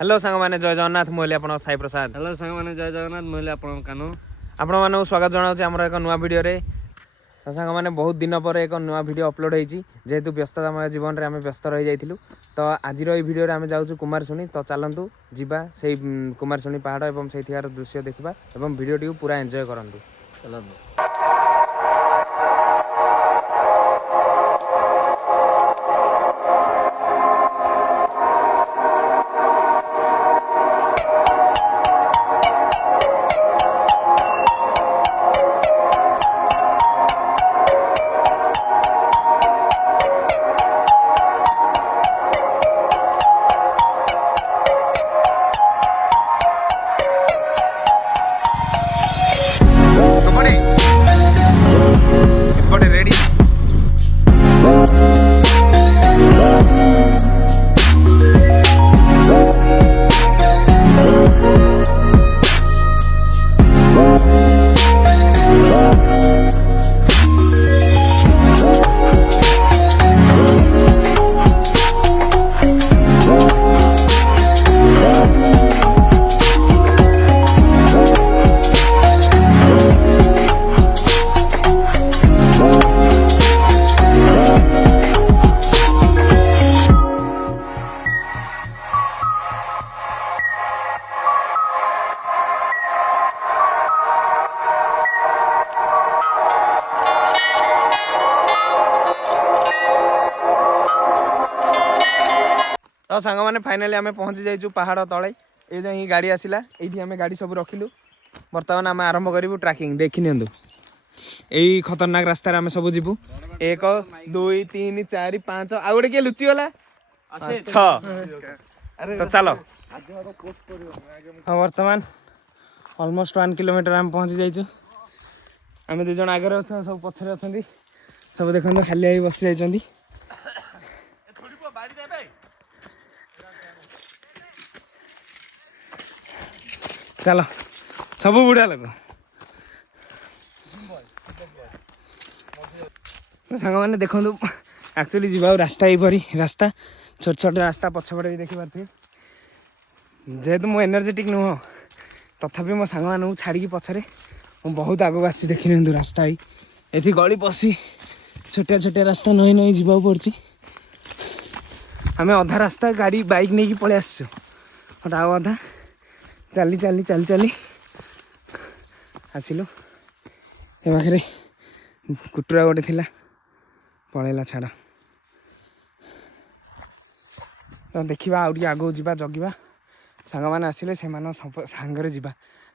Hello सांग मैंने जय जगन्नाथ मुझे आप साई प्रसाद। हेलो सांग मैंने जय जगन्नाथ मुझे आप कानू आपण मानक स्वागत जनाऊँ आम एक नुआ भिडियो तो सांग मैंने बहुत दिन पर एक नुआ भिडियो अपलोड होती जेहेतु व्यस्ततामय जीवन में आम व्यस्त रही जाइलु तो आज भिडियो आम जाऊँ कुमारशुणी तो चलतु जीवा से कुमारशुणी पहाड़ और से दृश्य देखा और भिडियो टी पूरा एंजॉय करंतु चलते। रेडी तो सांग मैंने फाइनाली आम पहुँची जाइए पहाड़ तले ये गाड़ी आसला ये आम गाड़ी सब रखिलु बर्तमान आम आरंभ करूँ ट्रैकिंग देखी नि यही खतरनाक रास्तार आम सब जीवु 1 2 3 4 5 आ गए किए लुचिगला 6 तो चलो हाँ बर्तमान ऑलमोस्ट 1 किलोमीटर आम पहुँची जाइए आम दु जन आगे अच्छा सब पछरे अच्छा सब देखते खाली बसी जाइए चलो सब बुढ़ा लोग सांग मैंने देखु एक्चुअली जीवा रास्ता यहीपरी रास्ता छोट छोट रास्ता पछपटे भी देखी पारे जेहेतु मु एनर्जेटिक नुह तथापि मो सांग मानू छाड़ी पछरे मु बहुत आगे आसी देखी नि रास्ता ये गली पशी छोटिया छोटिया रास्ता नई नई जीवा पड़ी आम अधा रास्ता गाड़ी बाइक नहीं पलि आसु आउ अधा चली चली चली चली आसिलु ए पाखे कुटुरा गोटे थिला पलैला छाड़ तो देखा आउ आगे जावा जगिवा सांग मैंने आसिले से सांगे जावा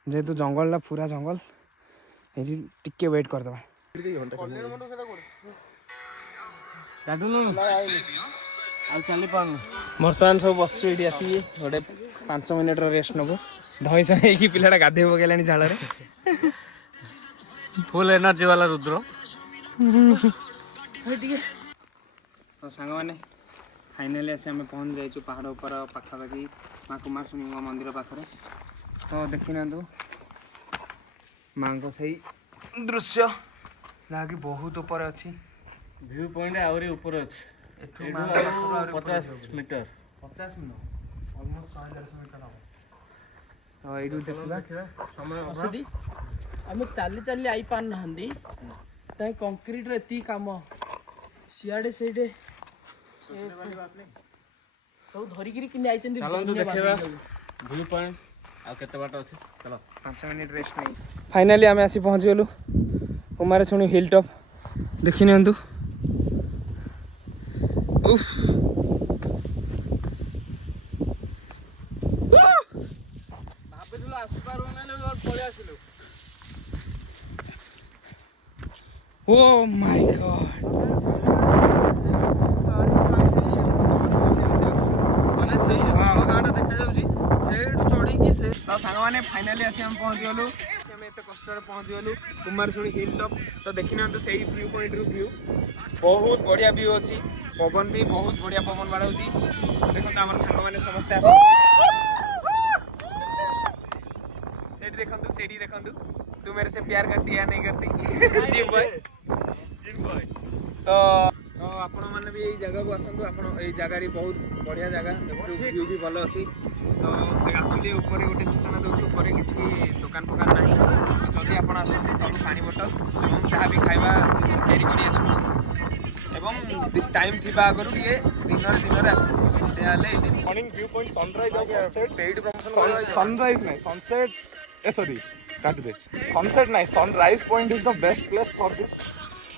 जेहेतु जंगल पूरा जंगल ये टिके वेट करदे बर्तमान सब बस आसिक गोटे 5 मिनिट रेस्ट नबू धई सही पिलाटा गाधे पकैलानी झाड़ फुल एनर्जी वाला रुद्र तो सांग मैंने फाइनाली आसी आम पहुँच जाइए पहाड़ ऊपर पाखापाखि माँ कुमारशुणी मंदिर पाखे तो देखी ना माँ को सही दृश्य जहाँकि बहुत ऊपर अच्छी व्यू पॉइंट आहरी ऊपर अच्छे 50 मीटर ऑलमोस्ट 150 मीटर हम ये देखा समय आम चली चली आई पार ना कंक्रीट रे कम सियाड़े से सब धरिकी कि व्यू पॉइंट आ केते बाट अछि चलो 5 मिनिट रेस्ट नहीं फाइनाली आम आसी पहुँच गलु कुमारशुणी हिल टॉप देखी नि उफ भाबिलु आसी पारु ना पळे आसिलु ओ माय गॉड माने सेही गाँटा देखा जाउची सेठू चढ़ी से तो सांग मैंने फाइनाली आसी हम पहुँच गलु आम एत कष्ट पहुँच गलु कुमारशुणी हिल टॉप तो देखी नि से व्यू पॉइंट रू व्यू बहुत बढ़िया व्यू अच्छी पवन भी बहुत बढ़िया पवन बाड़ाऊँ देखो आम सांग मैंने समस्ते आस देखु तू मेरे से प्यार करती या नहीं करती जिम बॉय तो आपण मैंने भी यही जगह को आसतु आप जगह बहुत बढ़िया जगह व्यू भी भल अच्छी तो एक्चुअली ऊपर गोटे सूचना दूसरी ऊपर किसी दुकान फुकान ना जदि आप आसते तलू पानी बोतल और जहाँ भी खाଇବା जिन कैरी कर टाइम थी आगर टे दिन दिन आसतु सन्ध्या मॉर्निंग व्यू पॉइंट सनराइज और सनसेट सनराइज नहीं सनसेट सॉरी काट दे सनसेट नहीं sunrise point is the best place for this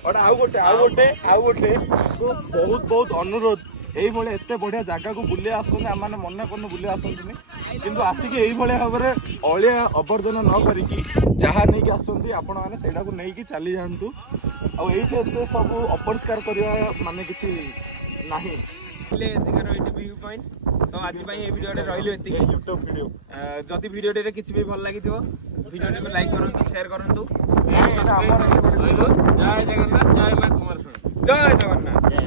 और आउ गोटे को बहुत बहुत अनुरोध यही भाई एत बढ़िया जगह को बुले आसने आम मैंने मन कर बुले आसनी कि आसिक यही भाव में अलिया अवर्जना न करिकी जहाँ नहीं आसती आपण मैंने से नहीं चली जातु आते सब अपरिष्कार करवा माने किसी नहीं व्यू पॉइंट तो आज भिडियो रही यूट्यूब वीडियो जदि भिडियो किसी भी भल लगी भिडियो को लाइक करूँ शेयर करूँ जय जगन्नाथ जय मां कुमार जय जगन्नाथ।